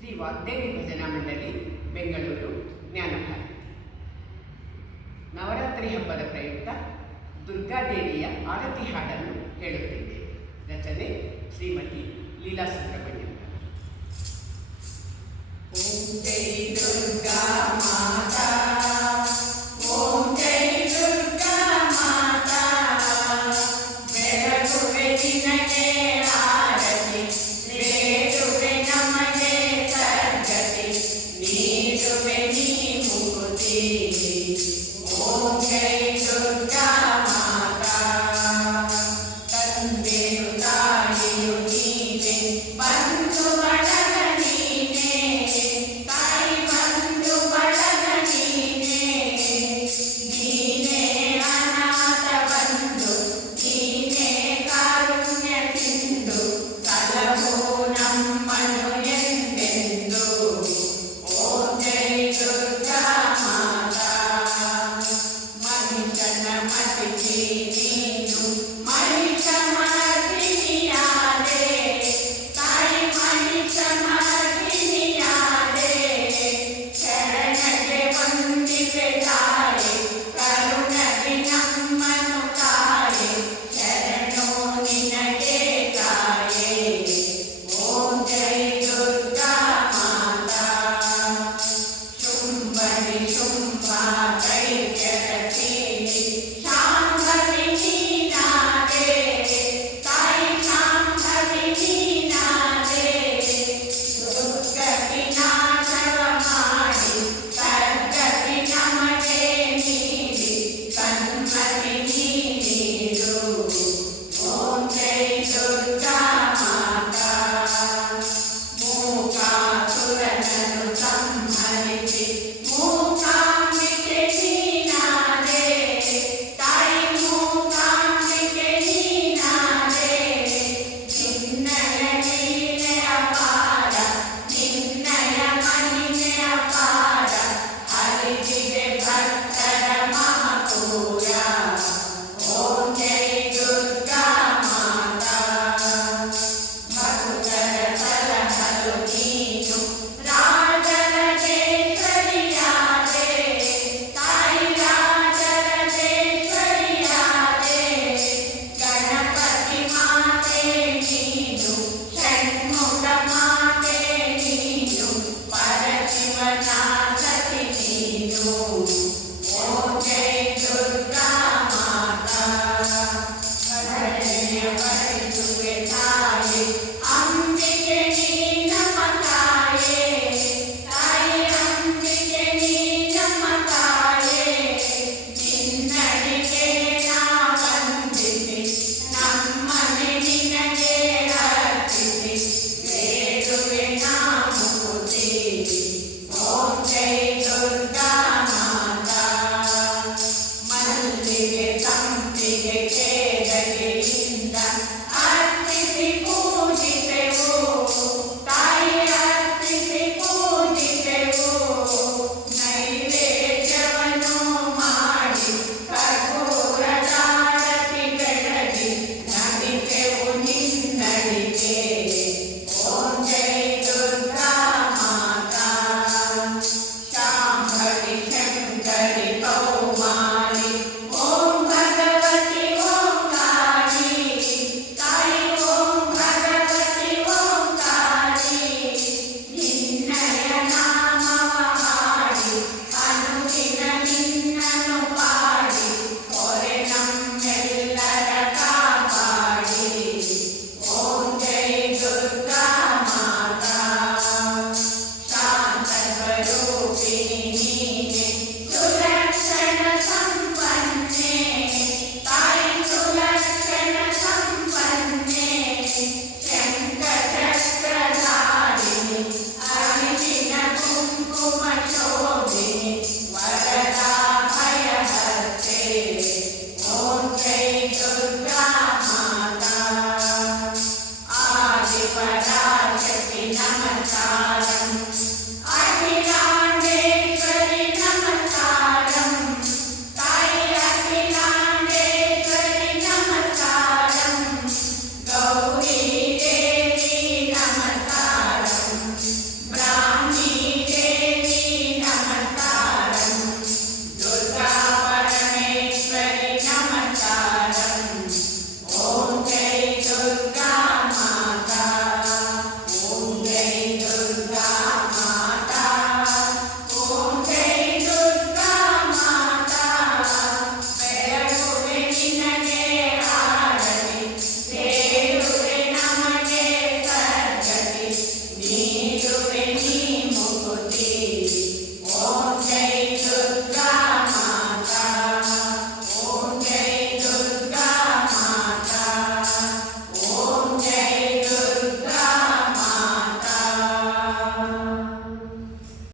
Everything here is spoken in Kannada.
ಶ್ರೀ ವಾಗ್ದೇವಿ ಭಜನಾ ಮಂಡಳಿ, ಬೆಂಗಳೂರು, ಜ್ಞಾನಭಾರತಿ. ನವರಾತ್ರಿ ಹಬ್ಬದ ಪ್ರಯುಕ್ತ ದುರ್ಗಾದೇವಿಯ ಆರತಿ ಹಾಡನ್ನು ಹೇಳುತ್ತಿದ್ದೇವೆ. ರಚನೆ Shrimati Leela Subrahmanya Bye. we're not. Bye.